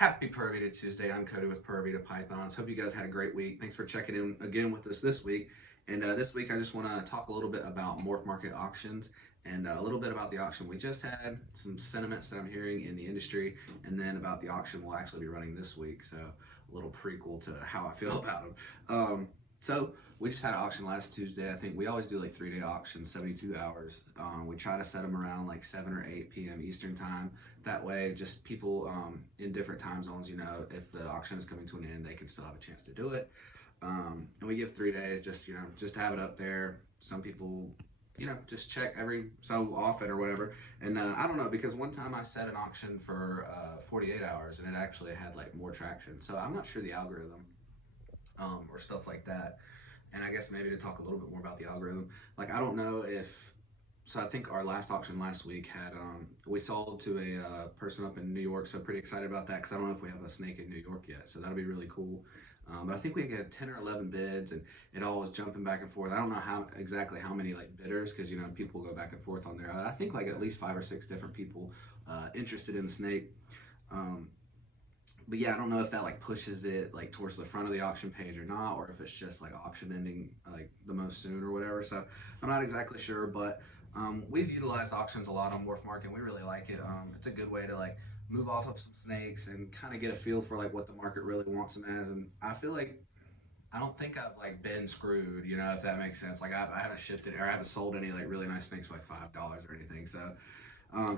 Happy Pura Vida Tuesday. I'm Cody with Pura Vida Pythons. Hope you guys had a great week. Thanks for checking in again with us this week. And this week, I just want to talk a little bit about Morph Market auctions and a little bit about the auction we just had, some sentiments that I'm hearing in the industry, and then about the auction we'll actually be running this week. So a little prequel to how I feel about them. So we just had an auction last Tuesday. I think we always do like 3-day auctions, 72 hours. We try to set them around like 7 or 8 p.m. Eastern time. That way, just people in different time zones, if the auction is coming to an end, they can still have a chance to do it. And we give 3 days just to have it up there. Some people, just check every so often or whatever. And I don't know, because one time I set an auction for 48 hours and it actually had like more traction. So I'm not sure the algorithm or stuff like that. And I guess maybe to talk a little bit more about the algorithm, like I don't know if, so I think our last auction last week had, we sold to a person up in New York, so pretty excited about that because I don't know if we have a snake in New York yet, so that'll be really cool. But I think we had 10 or 11 bids and it all was jumping back and forth. I don't know exactly how many like bidders, because people go back and forth on there. I think like at least 5 or 6 different people interested in the snake. But yeah, I don't know if that like pushes it like towards the front of the auction page or not, or if it's just like auction ending like the most soon or whatever. So I'm not exactly sure, but we've utilized auctions a lot on Morph Market. We really like it. It's a good way to like move off of some snakes and kind of get a feel for like what the market really wants them as. And I feel like I don't think I've like been screwed, if that makes sense. Like I haven't shifted or I haven't sold any like really nice snakes for like $5 or anything. So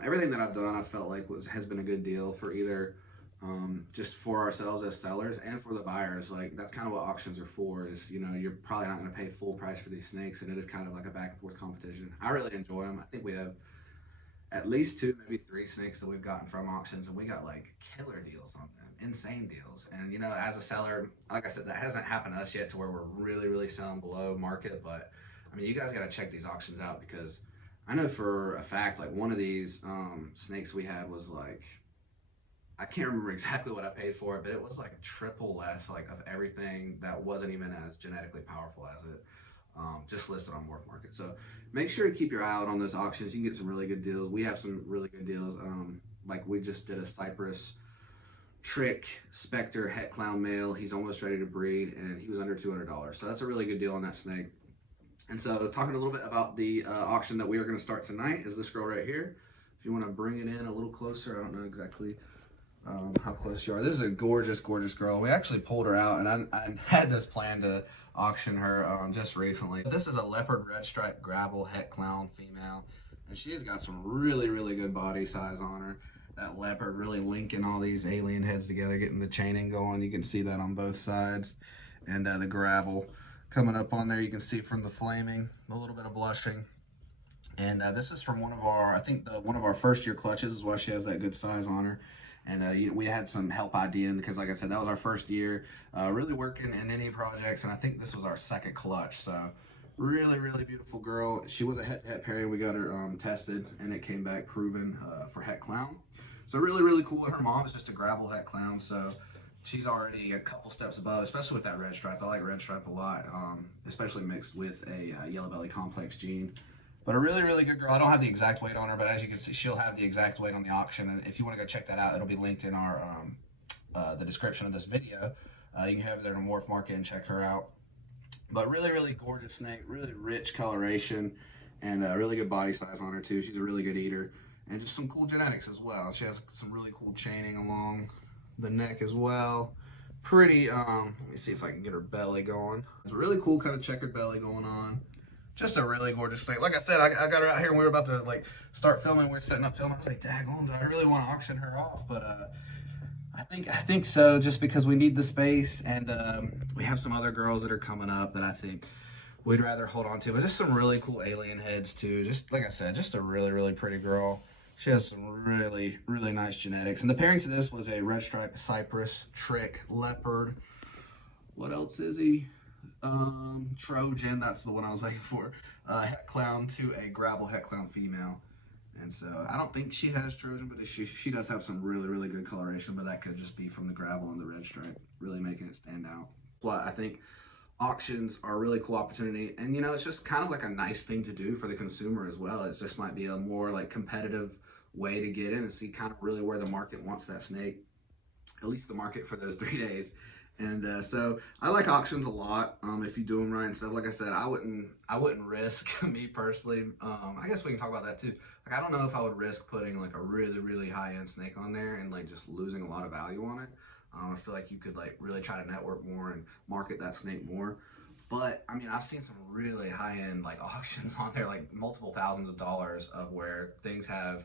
everything that I've done, I felt like has been a good deal for either just for ourselves as sellers and for the buyers. Like that's kind of what auctions are for, is you're probably not going to pay full price for these snakes, and it is kind of like a back and forth competition. I really enjoy them. I think we have at least 2, maybe 3 snakes that we've gotten from auctions, and we got like killer deals on them, insane deals. And as a seller, like I said, that hasn't happened to us yet to where we're really selling below market. But I mean, you guys got to check these auctions out, because I know for a fact like one of these snakes we had was like, I can't remember exactly what I paid for it, but it was like triple less, like of everything that wasn't even as genetically powerful as it, just listed on Morph Market. So make sure to keep your eye out on those auctions. You can get some really good deals. We have some really good deals. Like we just did a Cypress Trick Spectre Het Clown male. He's almost ready to breed, and he was under $200. So that's a really good deal on that snake. And so talking a little bit about the auction that we are going to start tonight is this girl right here. If you want to bring it in a little closer, I don't know exactly how close you are. This is a gorgeous girl. We actually pulled her out, and I had this plan to auction her just recently. This is a leopard red stripe gravel Het Clown female, and she's got some really good body size on her. That leopard really linking all these alien heads together, getting the chaining going. You can see that on both sides, and the gravel coming up on there. You can see from the flaming, a little bit of blushing. And this is from one of our, I think one of our first year clutches is why she has that good size on her. And we had some help IDing, because like I said, that was our first year really working in any projects, and I think this was our second clutch. So really beautiful girl. She was a het pairing. We got her tested, and it came back proven for Het Clown. So really cool. And her mom is just a gravel Het Clown, so she's already a couple steps above, especially with that red stripe. I like red stripe a lot, especially mixed with a yellow belly complex gene. But a really good girl. I don't have the exact weight on her, but as you can see, she'll have the exact weight on the auction. And if you want to go check that out, it'll be linked in our the description of this video. You can head over there to Morph Market and check her out. But really gorgeous snake, really rich coloration, and really good body size on her too. She's a really good eater, and just some cool genetics as well. She has some really cool chaining along the neck as well. Pretty, let me see if I can get her belly going. It's a really cool kind of checkered belly going on. Just a really gorgeous snake. Like I said, I got her out here and we were about to like start filming. We were setting up filming. I was like, daggone, do I really want to auction her off? But I think so, just because we need the space, and we have some other girls that are coming up that I think we'd rather hold on to. But just some really cool alien heads too. Just like I said, just a really pretty girl. She has some really nice genetics. And the pairing to this was a red stripe Cypress Trick leopard. What else is he? Trojan, that's the one I was looking for. Het Clown to a gravel Het Clown female. And so I don't think she has Trojan, but she does have some really good coloration, but that could just be from the gravel and the red stripe, really making it stand out. But I think auctions are a really cool opportunity, and it's just kind of like a nice thing to do for the consumer as well. It just might be a more like competitive way to get in and see kind of really where the market wants that snake. at least the market for those 3 days. And so I like auctions a lot. If you do them right and stuff, like I said, I wouldn't risk me personally. I guess we can talk about that too. Like I don't know if I would risk putting like a really high end snake on there and like just losing a lot of value on it. I feel like you could like really try to network more and market that snake more. But I mean, I've seen some really high end like auctions on there, like multiple thousands of dollars, of where things have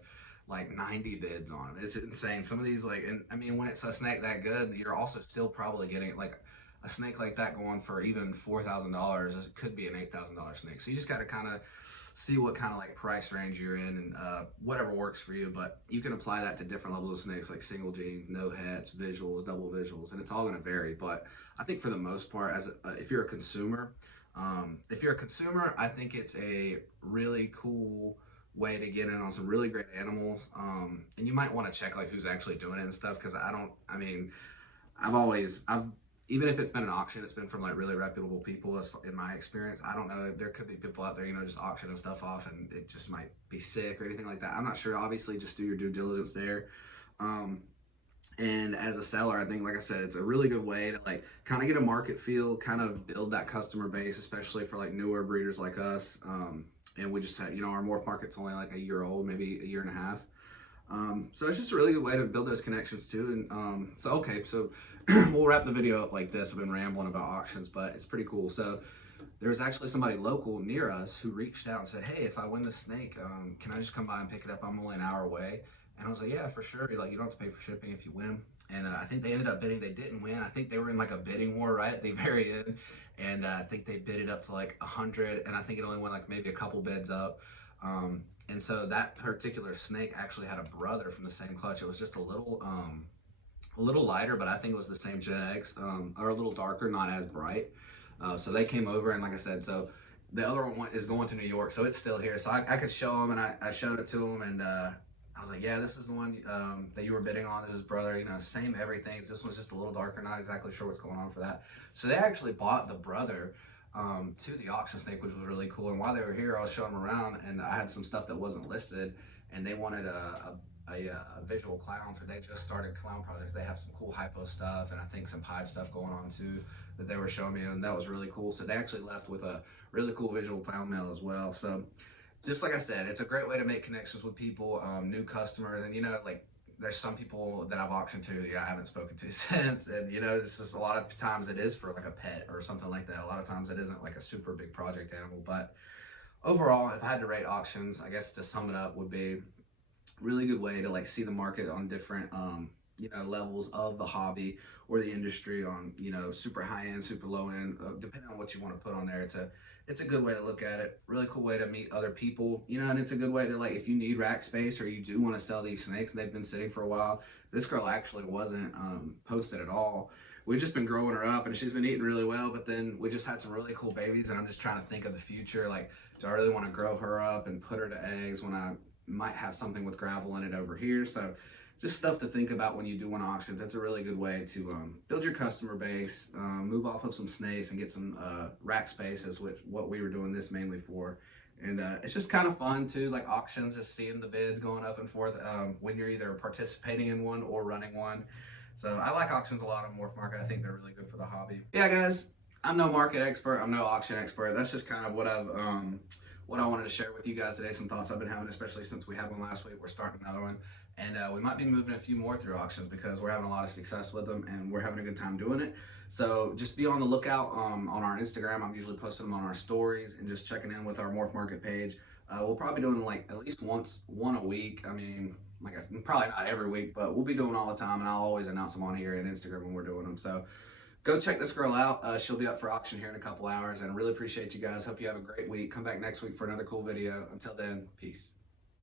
like 90 bids on it. It's insane. Some of these like, and I mean, when it's a snake that good, you're also still probably getting like a snake like that going for even $4,000. It could be an $8,000 snake. So you just got to kind of see what kind of like price range you're in, and whatever works for you. But you can apply that to different levels of snakes, like single genes, no hets, visuals, double visuals, and it's all going to vary. But I think for the most part, if you're a consumer, I think it's a really cool way to get in on some really great animals. And you might want to check like who's actually doing it and stuff, because I mean, I've even if it's been an auction, it's been from like really reputable people. In my experience, I don't know. There could be people out there, just auctioning stuff off, and it just might be sick or anything like that. I'm not sure. Obviously, just do your due diligence there. And as a seller, I think, like I said, it's a really good way to like kind of get a market feel, kind of build that customer base, especially for like newer breeders like us. And we just had, our Morph market's only like a year old, maybe a year and a half. So it's just a really good way to build those connections too. And so, okay, so we'll wrap the video up like this. I've been rambling about auctions, but it's pretty cool. So there's actually somebody local near us who reached out and said, hey, if I win this snake, can I just come by and pick it up? I'm only an hour away. And I was like, yeah, for sure. Like, you don't have to pay for shipping if you win. And I think they ended up bidding. They didn't win. I think they were in like a bidding war right at the very end. And I think they bid it up to like 100. And I think it only went like maybe a couple bids up. And so that particular snake actually had a brother from the same clutch. It was just a little lighter, but I think it was the same genetics, or a little darker, not as bright. So they came over, and like I said, so the other one is going to New York, so it's still here. So I could show him, and I showed it to him, and I was like, yeah, this is the one that you were bidding on. This is his brother, same everything. This one's just a little darker, not exactly sure what's going on for that. So they actually bought the brother to the auction snake, which was really cool. And while they were here, I was showing them around, and I had some stuff that wasn't listed, and they wanted a visual clown for, they just started clown projects. They have some cool hypo stuff, and I think some pied stuff going on too that they were showing me, and that was really cool. So they actually left with a really cool visual clown male as well. So just like I said, it's a great way to make connections with people, new customers, and like there's some people that I've auctioned to that I haven't spoken to since, and it's just a lot of times it is for like a pet or something like that. A lot of times it isn't like a super big project animal. But overall, if I had to rate auctions, I guess to sum it up would be really good way to like see the market on different levels of the hobby or the industry, on super high end, super low end, depending on what you want to put on there. It's a good way to look at it. Really cool way to meet other people, and it's a good way to, like, if you need rack space or you do want to sell these snakes and they've been sitting for a while. This girl actually wasn't posted at all. We've just been growing her up, and she's been eating really well, but then we just had some really cool babies, and I'm just trying to think of the future. Like, do I really want to grow her up and put her to eggs when I might have something with gravel in it over here? So just stuff to think about when you do want auctions. That's a really good way to build your customer base, move off of some snakes, and get some rack space, is what we were doing this mainly for. And it's just kind of fun too, like auctions, just seeing the bids going up and forth when you're either participating in one or running one. So I like auctions a lot on Morph Market. I think they're really good for the hobby. Yeah, guys, I'm no market expert. I'm no auction expert. That's just kind of what I wanted to share with you guys today. Some thoughts I've been having, especially since we had one last week. We're starting another one. And we might be moving a few more through auctions because we're having a lot of success with them, and we're having a good time doing it. So just be on the lookout on our Instagram. I'm usually posting them on our stories, and just checking in with our Morph Market page. We'll probably be doing like at least one a week. I mean, like I said, probably not every week, but we'll be doing all the time, and I'll always announce them on here and Instagram when we're doing them. So go check this girl out. She'll be up for auction here in a couple hours, and I really appreciate you guys. Hope you have a great week. Come back next week for another cool video. Until then, peace.